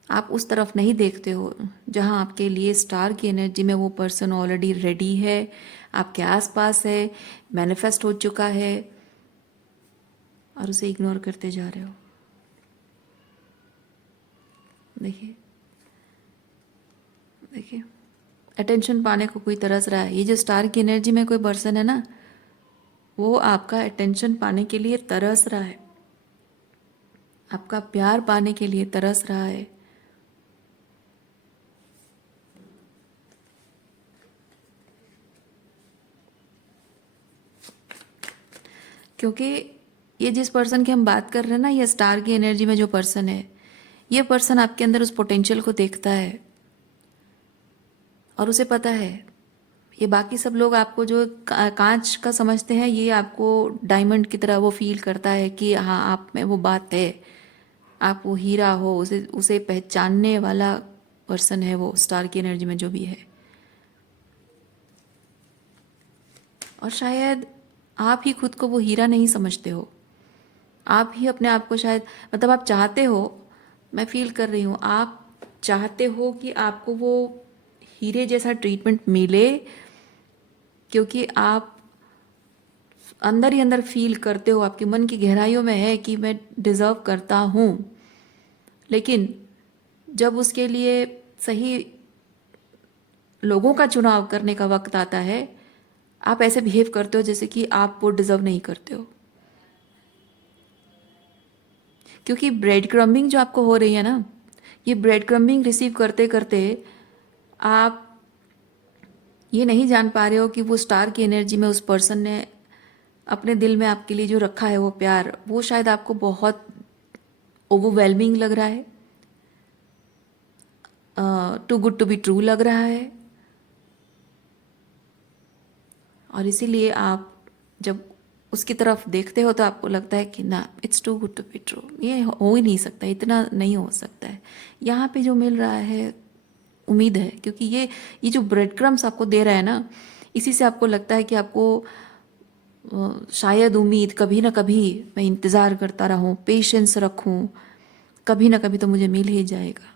आप उस तरफ नहीं देखते हो जहाँ आपके लिए स्टार की एनर्जी में वो पर्सन ऑलरेडी रेडी है, आपके आसपास है, मैनिफेस्ट हो चुका है, और उसे इग्नोर करते जा रहे हो। देखिए देखिए, अटेंशन पाने को कोई तरस रहा है। ये जो स्टार की एनर्जी में कोई पर्सन है ना, वो आपका अटेंशन पाने के लिए तरस रहा है, आपका प्यार पाने के लिए तरस रहा है। क्योंकि ये जिस पर्सन की हम बात कर रहे हैं ना, ये स्टार की एनर्जी में जो पर्सन है, ये पर्सन आपके अंदर उस पोटेंशियल को देखता है और उसे पता है। ये बाकी सब लोग आपको जो कांच का समझते हैं, ये आपको डायमंड की तरह वो फील करता है कि हाँ, आप में वो बात है, आप वो हीरा हो, उसे उसे पहचानने वाला पर्सन है वो स्टार की एनर्जी में जो भी है। और शायद आप ही खुद को वो हीरा नहीं समझते हो, आप ही अपने आप को शायद, मतलब आप चाहते हो, मैं फील कर रही हूँ, आप चाहते हो कि आपको वो हीरे जैसा ट्रीटमेंट मिले, क्योंकि आप अंदर ही अंदर फील करते हो, आपके मन की गहराइयों में है कि मैं डिज़र्व करता हूँ। लेकिन जब उसके लिए सही लोगों का चुनाव करने का वक्त आता है, आप ऐसे बिहेव करते हो जैसे कि आप वो डिज़र्व नहीं करते हो। क्योंकि ब्रेड क्रम्बिंग जो आपको हो रही है ना, ये ब्रेड क्रम्बिंग रिसीव करते करते आप ये नहीं जान पा रहे हो कि वो स्टार की एनर्जी में उस पर्सन ने अपने दिल में आपके लिए जो रखा है वो प्यार, वो शायद आपको बहुत ओवरवेलमिंग लग रहा है, too good to be true लग रहा है। और इसीलिए आप जब उसकी तरफ देखते हो तो आपको लगता है कि ना, it's too good to be true, ये हो ही नहीं सकता, इतना नहीं हो सकता है। यहाँ पे जो मिल रहा है उम्मीद है, क्योंकि ये जो ब्रेड क्रम्स आपको दे रहा है ना, इसी से आपको लगता है कि आपको शायद उम्मीद, कभी ना कभी मैं इंतज़ार करता रहूं, पेशेंस रखूं, कभी ना कभी तो मुझे मिल ही जाएगा।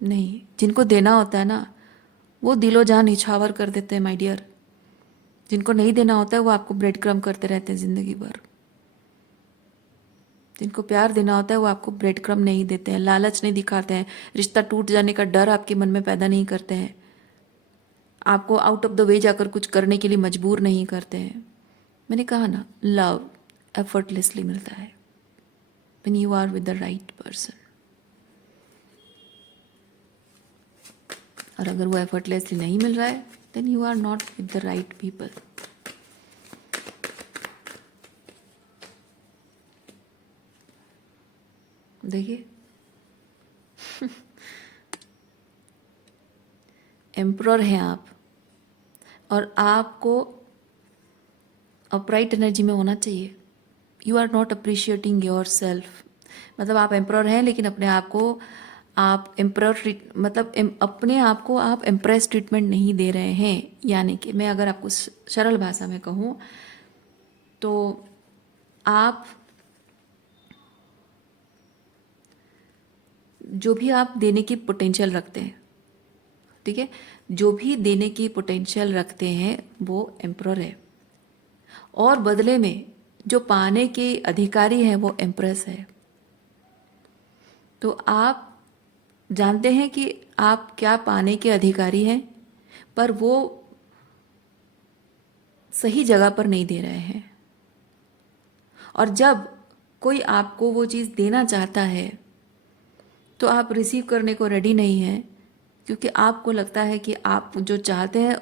नहीं, जिनको देना होता है ना वो दिलो जान निछावर कर देते हैं माय डियर। जिनको नहीं देना होता है वो आपको ब्रेड क्रम्ब करते रहते हैं ज़िंदगी भर। जिनको प्यार देना होता है वो आपको ब्रेड क्रम्ब नहीं देते हैं, लालच नहीं दिखाते हैं, रिश्ता टूट जाने का डर आपके मन में पैदा नहीं करते हैं, आपको आउट ऑफ द वे जाकर कुछ करने के लिए मजबूर नहीं करते हैं। मैंने कहा ना, लव एफर्टलेसली मिलता है when you are with the right person. और अगर वो एफर्टलेसली नहीं मिल रहा है then you are not with the right people. देखिए, एम्प्रर हैं आप, और आपको अपराइट एनर्जी में होना चाहिए। You are not appreciating yourself. मतलब आप एम्प्रर हैं लेकिन अपने आप को आप एम्प्रर मतलब अपने आप को आप एम्प्रेस ट्रीटमेंट नहीं दे रहे हैं। यानी कि मैं अगर आपको सरल भाषा में कहूँ तो आप जो भी आप देने की पोटेंशियल रखते हैं, ठीक है, जो भी देने की पोटेंशियल रखते हैं वो एम्प्रर है, और बदले में जो पाने के अधिकारी हैं वो एम्प्रेस है। तो आप जानते हैं कि आप क्या पाने के अधिकारी हैं, पर वो सही जगह पर नहीं दे रहे हैं। और जब कोई आपको वो चीज़ देना चाहता है तो आप रिसीव करने को रेडी नहीं हैं, क्योंकि आपको लगता है कि आप जो चाहते हैं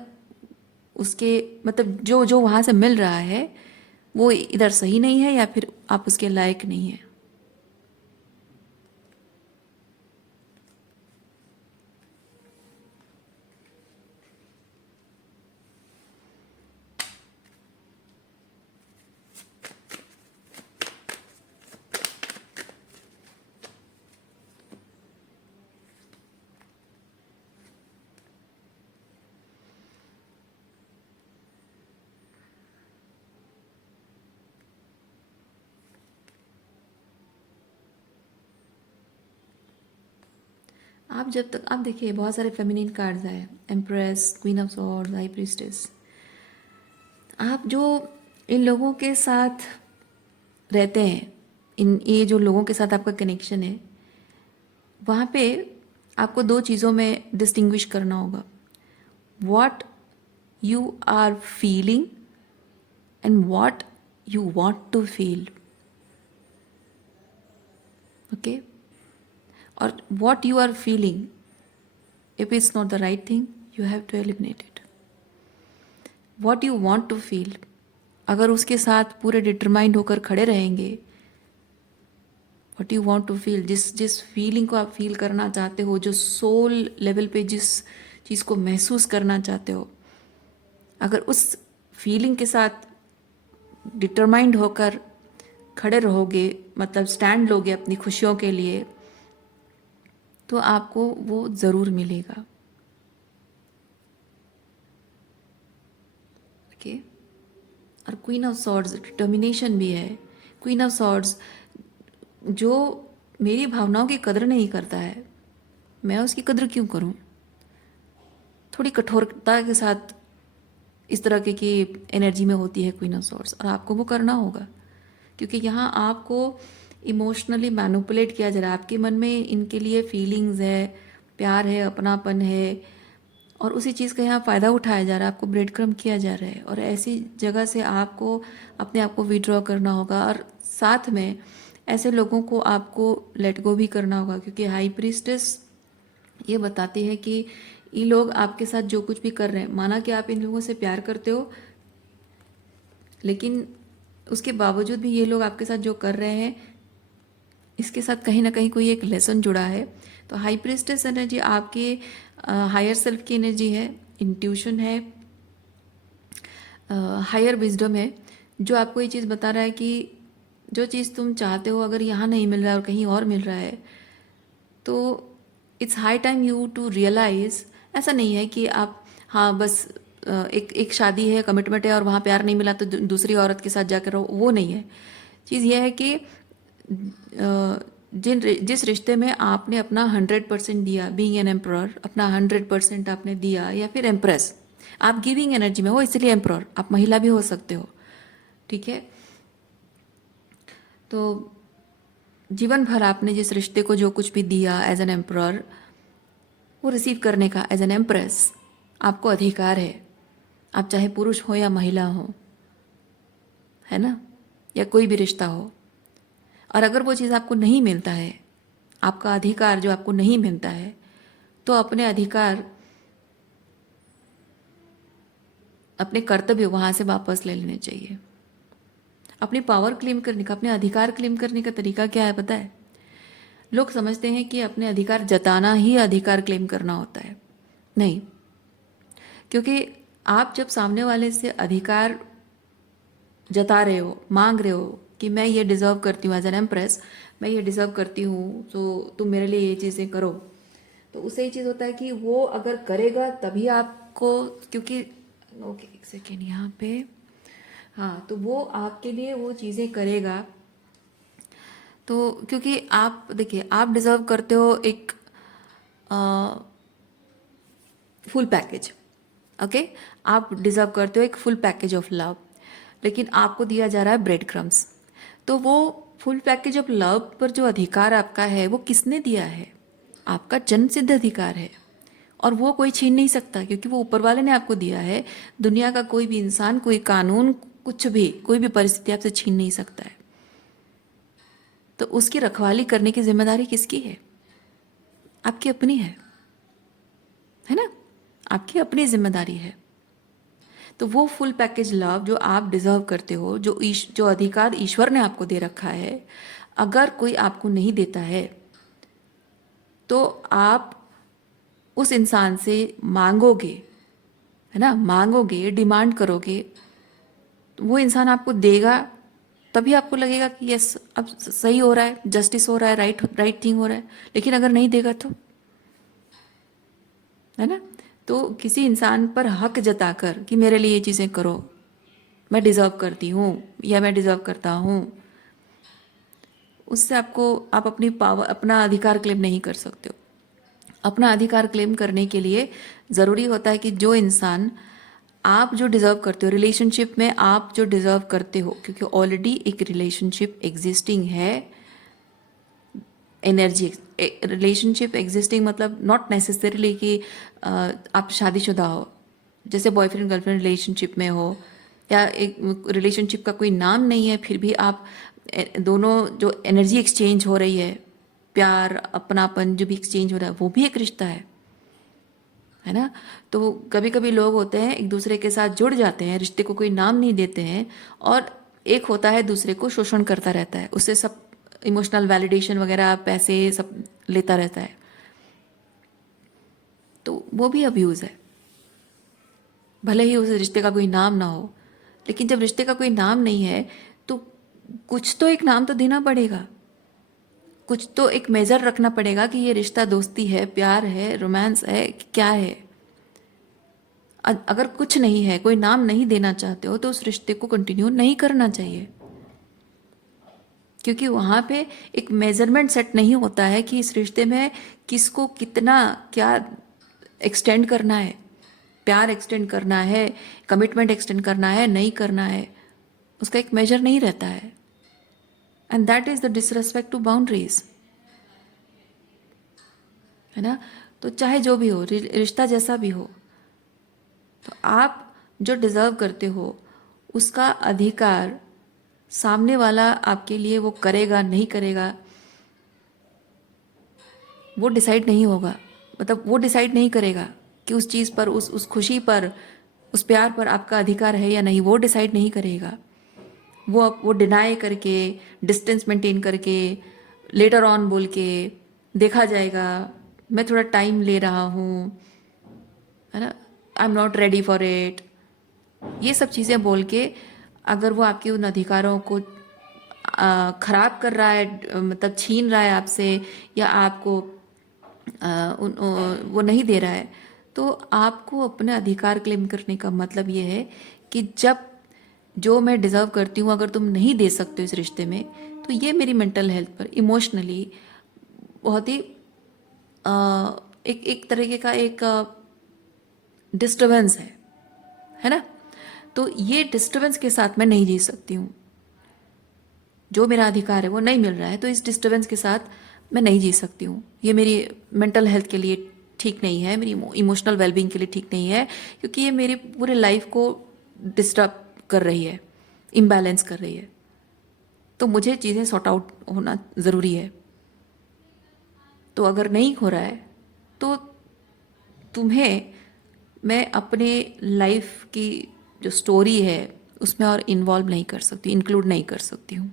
उसके मतलब जो जो वहाँ से मिल रहा है वो इधर सही नहीं है, या फिर आप उसके लायक नहीं हैं। आप जब तक आप देखिए बहुत सारे फेमिनिन कार्ड्स आए, empress, queen of swords, high priestess. आप जो इन लोगों के साथ रहते हैं, इन ये जो लोगों के साथ आपका कनेक्शन है, वहाँ पे आपको दो चीज़ों में डिस्टिंग्विश करना होगा, what you are feeling and what you want to feel. Okay, और what you are feeling, if it's not the right thing you have to eliminate it. What you want to feel, अगर उसके साथ पूरे determined होकर खड़े रहेंगे, what you want to feel, जिस जिस फीलिंग को आप फील करना चाहते हो, जो सोल लेवल पे जिस चीज़ को महसूस करना चाहते हो, अगर उस फीलिंग के साथ डिटरमाइंड होकर खड़े रहोगे, मतलब स्टैंड लोगे अपनी खुशियों के लिए, तो आपको वो ज़रूर मिलेगा। ओके, और क्वीन ऑफ सॉर्ड्स डिटर्मिनेशन भी है। क्वीन ऑफ सॉर्ड्स जो मेरी भावनाओं की कदर नहीं करता है, मैं उसकी कदर क्यों करूं। थोड़ी कठोरता के साथ इस तरह की एनर्जी में होती है क्वीन ऑफ सॉर्ड्स, और आपको वो करना होगा, क्योंकि यहाँ आपको इमोशनली मैनिपुलेट किया जा रहा है। आपके मन में इनके लिए फीलिंग्स है, प्यार है, अपनापन है, और उसी चीज़ का यहाँ फ़ायदा उठाया जा रहा है, आपको ब्रेड क्रम्ब किया जा रहा है, और ऐसी जगह से आपको अपने आप को विड्रॉ करना होगा। और साथ में ऐसे लोगों को आपको लेट गो भी करना होगा, क्योंकि हाई प्रीस्टेस ये बताती है कि ये लोग आपके साथ जो कुछ भी कर रहे हैं, माना कि आप इन लोगों से प्यार करते हो, लेकिन उसके बावजूद भी ये लोग आपके साथ जो कर रहे हैं इसके साथ कहीं ना कहीं कोई एक लेसन जुड़ा है। तो हाई प्रीस्टेस एनर्जी आपके हायर सेल्फ की एनर्जी है, इंट्यूशन है, हायर विजडम है, जो आपको ये चीज़ बता रहा है कि जो चीज़ तुम चाहते हो अगर यहाँ नहीं मिल रहा है और कहीं और मिल रहा है, तो it's high time you to realise. ऐसा नहीं है कि आप हाँ बस एक एक शादी है, कमिटमेंट है और वहाँ प्यार नहीं मिला तो दूसरी औरत के साथ जाकर रहो, वो नहीं है। चीज़ यह है कि जिस रिश्ते में आपने अपना 100% दिया, बीइंग एन एम्प्रर, अपना 100% आपने दिया, या फिर एम्प्रेस, आप गिविंग एनर्जी में हो इसलिए एम्प्रर, आप महिला भी हो सकते हो, ठीक है। तो जीवन भर आपने जिस रिश्ते को जो कुछ भी दिया एज एन एम्प्रर, वो रिसीव करने का एज एन एम्प्रेस आपको अधिकार है। आप चाहे पुरुष हो या महिला हो, है ना, या कोई भी रिश्ता हो। और अगर वो चीज़ आपको नहीं मिलता है, आपका अधिकार जो आपको नहीं मिलता है, तो अपने अधिकार, अपने कर्तव्य वहाँ से वापस ले लेने चाहिए। अपनी पावर क्लेम करने का, अपने अधिकार क्लेम करने का तरीका क्या है पता है? लोग समझते हैं कि अपने अधिकार जताना ही अधिकार क्लेम करना होता है। नहीं, क्योंकि आप जब सामने वाले से अधिकार जता रहे हो, मांग रहे हो कि मैं ये डिज़र्व करती हूँ एज एन एम्प्रेस, मैं ये डिज़र्व करती हूँ, तो तुम मेरे लिए ये चीज़ें करो, तो उससे ये चीज़ होता है कि वो अगर करेगा तभी आपको, क्योंकि ओके एक सेकेंड यहाँ पे, हाँ, तो वो आपके लिए वो चीज़ें करेगा। तो क्योंकि आप देखिए, आप डिज़र्व करते हो एक फुल पैकेज, ओके, आप डिज़र्व करते हो एक फुल पैकेज ऑफ लव, लेकिन आपको दिया जा रहा है ब्रेड क्रम्स। तो वो फुल पैकेज ऑफ लव पर जो अधिकार आपका है वो किसने दिया है? आपका जन्म सिद्ध अधिकार है, और वो कोई छीन नहीं सकता, क्योंकि वो ऊपर वाले ने आपको दिया है। दुनिया का कोई भी इंसान, कोई कानून, कुछ भी, कोई भी परिस्थिति आपसे छीन नहीं सकता है। तो उसकी रखवाली करने की जिम्मेदारी किसकी है? आपकी अपनी है ना, आपकी अपनी जिम्मेदारी है। तो वो फुल पैकेज लव जो आप डिजर्व करते हो, जो अधिकार ईश्वर ने आपको दे रखा है, अगर कोई आपको नहीं देता है, तो आप उस इंसान से मांगोगे, है ना, मांगोगे, डिमांड करोगे, तो वो इंसान आपको देगा, तभी आपको लगेगा कि यस अब सही हो रहा है, जस्टिस हो रहा है, राइट राइट थिंग हो रहा है। लेकिन अगर नहीं देगा तो, है ना, तो किसी इंसान पर हक जताकर कि मेरे लिए ये चीज़ें करो, मैं डिज़र्व करती हूँ या मैं डिज़र्व करता हूँ, उससे आप अपनी पावर, अपना अधिकार क्लेम नहीं कर सकते हो। अपना अधिकार क्लेम करने के लिए ज़रूरी होता है कि जो इंसान, आप जो डिज़र्व करते हो रिलेशनशिप में, आप जो डिज़र्व करते हो, क्योंकि ऑलरेडी एक रिलेशनशिप एग्जिस्टिंग है, एनर्जी, रिलेशनशिप एग्जिस्टिंग मतलब नॉट नेसेसरीली कि आप शादीशुदा हो, जैसे बॉयफ्रेंड गर्लफ्रेंड रिलेशनशिप में हो, या एक रिलेशनशिप का कोई नाम नहीं है, फिर भी आप दोनों जो एनर्जी एक्सचेंज हो रही है, प्यार अपनापन जो भी एक्सचेंज हो रहा है, वो भी एक रिश्ता है ना। तो कभी कभी लोग होते हैं एक दूसरे के साथ जुड़ जाते हैं, रिश्ते को कोई नाम नहीं देते हैं, और एक होता है दूसरे को शोषण करता रहता है, उससे सब इमोशनल वैलिडेशन वगैरह, पैसे सब लेता रहता है, तो वो भी अब्यूज़ है। भले ही उस रिश्ते का कोई नाम ना हो, लेकिन जब रिश्ते का कोई नाम नहीं है, तो कुछ तो एक नाम तो देना पड़ेगा, कुछ तो एक मेजर रखना पड़ेगा कि ये रिश्ता दोस्ती है, प्यार है, रोमांस है, क्या है। अगर कुछ नहीं है, कोई नाम नहीं देना चाहते हो, तो उस रिश्ते को कंटिन्यू नहीं करना चाहिए, क्योंकि वहाँ पे एक मेजरमेंट सेट नहीं होता है कि इस रिश्ते में किसको कितना क्या एक्सटेंड करना है, प्यार एक्सटेंड करना है, कमिटमेंट एक्सटेंड करना है, नहीं करना है, उसका एक मेजर नहीं रहता है। And that is the disrespect to boundaries, है ना। तो चाहे जो भी हो, रिश्ता जैसा भी हो, तो आप जो डिजर्व करते हो उसका अधिकार सामने वाला आपके लिए वो करेगा नहीं करेगा, वो डिसाइड नहीं होगा, मतलब वो डिसाइड नहीं करेगा कि उस चीज़ पर, उस खुशी पर, उस प्यार पर आपका अधिकार है या नहीं, वो डिसाइड नहीं करेगा। वो डिनाई करके, डिस्टेंस मेंटेन करके, लेटर ऑन बोल के, देखा जाएगा, मैं थोड़ा टाइम ले रहा हूँ, है ना, I am not ready for it, ये सब चीज़ें बोल के अगर वो आपके उन अधिकारों को खराब कर रहा है, मतलब छीन रहा है आपसे, या आपको वो नहीं दे रहा है, तो आपको अपना अधिकार क्लेम करने का मतलब ये है कि जब जो मैं डिज़र्व करती हूँ अगर तुम नहीं दे सकते हो इस रिश्ते में, तो ये मेरी मेंटल हेल्थ पर इमोशनली बहुत ही अ, एक एक तरीके का एक डिस्टरबेंस है ना? तो ये डिस्टरबेंस के साथ मैं नहीं जी सकती हूँ। जो मेरा अधिकार है वो नहीं मिल रहा है, तो इस डिस्टरबेंस के साथ मैं नहीं जी सकती हूँ। ये मेरी मेंटल हेल्थ के लिए ठीक नहीं है, मेरी इमोशनल वेलबींग के लिए ठीक नहीं है, क्योंकि ये मेरे पूरे लाइफ को डिस्टर्ब कर रही है, इम्बैलेंस कर रही है। तो मुझे चीज़ें सॉर्ट आउट होना ज़रूरी है। तो अगर नहीं हो रहा है तो तुम्हें मैं अपने लाइफ की जो स्टोरी है उसमें और इन्वॉल्व नहीं कर सकती, इंक्लूड नहीं कर सकती हूँ।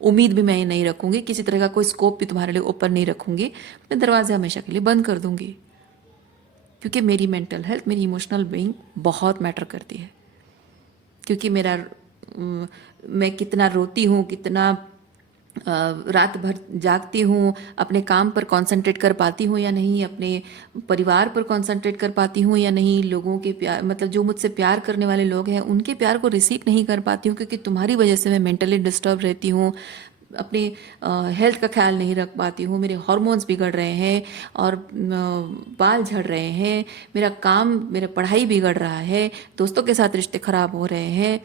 उम्मीद भी मैं नहीं रखूँगी, किसी तरह का कोई स्कोप भी तुम्हारे लिए ओपन नहीं रखूँगी। मैं दरवाजे हमेशा के लिए बंद कर दूँगी, क्योंकि मेरी मेंटल हेल्थ, मेरी इमोशनल बीइंग बहुत मैटर करती है। क्योंकि मैं कितना रोती हूँ, कितना रात भर जागती हूँ, अपने काम पर कंसंट्रेट कर पाती हूँ या नहीं, अपने परिवार पर कंसंट्रेट कर पाती हूँ या नहीं, लोगों के प्यार, मतलब जो मुझसे प्यार करने वाले लोग हैं उनके प्यार को रिसीव नहीं कर पाती हूँ, क्योंकि तुम्हारी वजह से मैं मेंटली डिस्टर्ब रहती हूँ, अपनी हेल्थ का ख्याल नहीं रख पाती हूँ, मेरे हार्मोन्स बिगड़ रहे हैं और बाल झड़ रहे हैं, मेरा काम, मेरा पढ़ाई बिगड़ रहा है, दोस्तों के साथ रिश्ते ख़राब हो रहे हैं,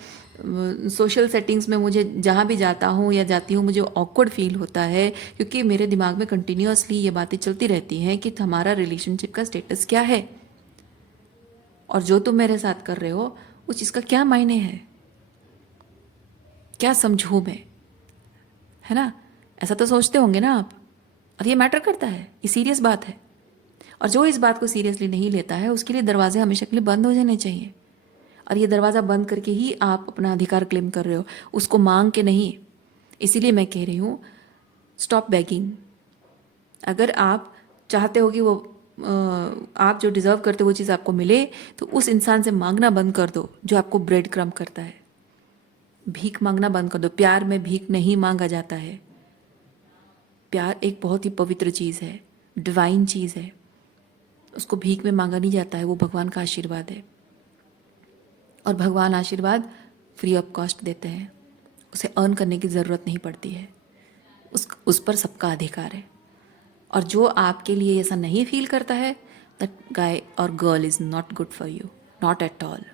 सोशल सेटिंग्स में मुझे जहाँ भी जाता हूँ या जाती हूँ मुझे ऑकवर्ड फील होता है, क्योंकि मेरे दिमाग में कंटिन्यूअसली ये बातें चलती रहती हैं कि हमारा रिलेशनशिप का स्टेटस क्या है और जो तुम मेरे साथ कर रहे हो उस चीज़ का क्या मायने है, क्या समझूँ मैं, है ना? ऐसा तो सोचते होंगे ना आप। और ये मैटर करता है, ये सीरियस बात है। और जो इस बात को सीरियसली नहीं लेता है उसके लिए दरवाजे हमेशा के लिए बंद हो जाने चाहिए। और ये दरवाज़ा बंद करके ही आप अपना अधिकार क्लेम कर रहे हो, उसको मांग के नहीं। इसीलिए मैं कह रही हूँ, स्टॉप बेगिंग। अगर आप चाहते हो कि वो आप जो डिज़र्व करते हो वो चीज़ आपको मिले, तो उस इंसान से मांगना बंद कर दो जो आपको ब्रेड क्रम्ब करता है। भीख मांगना बंद कर दो। प्यार में भीख नहीं मांगा जाता है। प्यार एक बहुत ही पवित्र चीज़ है, डिवाइन चीज़ है, उसको भीख में मांगा नहीं जाता है, वो भगवान का आशीर्वाद है। और भगवान आशीर्वाद फ्री ऑफ कॉस्ट देते हैं, उसे अर्न करने की ज़रूरत नहीं पड़ती है, उस पर सबका अधिकार है। और जो आपके लिए ऐसा नहीं फील करता है, दैट गाय और girl is not good for you, not at all.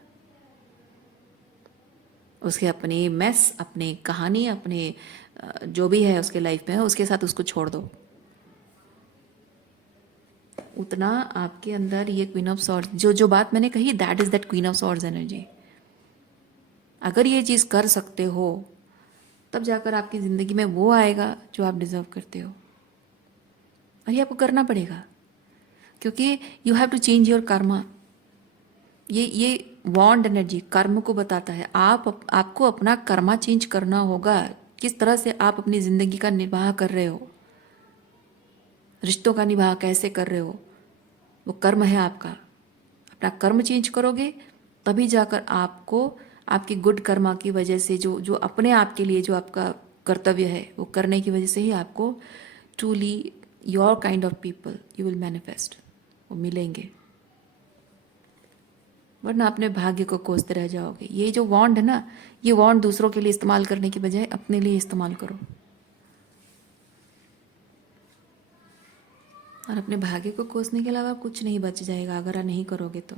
उसके अपने मेस, अपने कहानी, अपने जो भी है उसके लाइफ में है, उसके साथ उसको छोड़ दो। उतना आपके अंदर ये क्वीन ऑफ सॉर्ड्स, जो बात मैंने कही, that is that queen of swords energy. अगर ये चीज़ कर सकते हो तब जाकर आपकी ज़िंदगी में वो आएगा जो आप डिज़र्व करते हो। और ये आपको करना पड़ेगा, क्योंकि you have to change your karma. ये वॉन्ड एनर्जी कर्म को बताता है। आपको अपना कर्मा चेंज करना होगा। किस तरह से आप अपनी ज़िंदगी का निर्वाह कर रहे हो, रिश्तों का निर्वाह कैसे कर रहे हो, वो कर्म है आपका। अपना कर्म चेंज करोगे तभी जाकर आपको आपकी गुड कर्मा की वजह से जो जो अपने आप के लिए जो आपका कर्तव्य है वो करने की वजह से ही आपको truly your kind of people you will manifest, वो मिलेंगे। वरना अपने भाग्य को कोसते रह जाओगे। ये जो वॉन्ड है ना, ये वॉन्ड दूसरों के लिए इस्तेमाल करने की बजाय अपने लिए इस्तेमाल करो, और अपने भाग्य को कोसने के अलावा कुछ नहीं बच जाएगा अगर आप नहीं करोगे तो।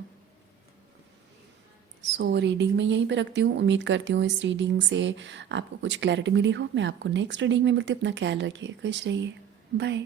सो रीडिंग में यहीं पे रखती हूँ। उम्मीद करती हूँ इस रीडिंग से आपको कुछ क्लैरिटी मिली हो। मैं आपको नेक्स्ट रीडिंग में मिलती हूँ। अपना ख्याल रखिए, खुश रहिए, बाय।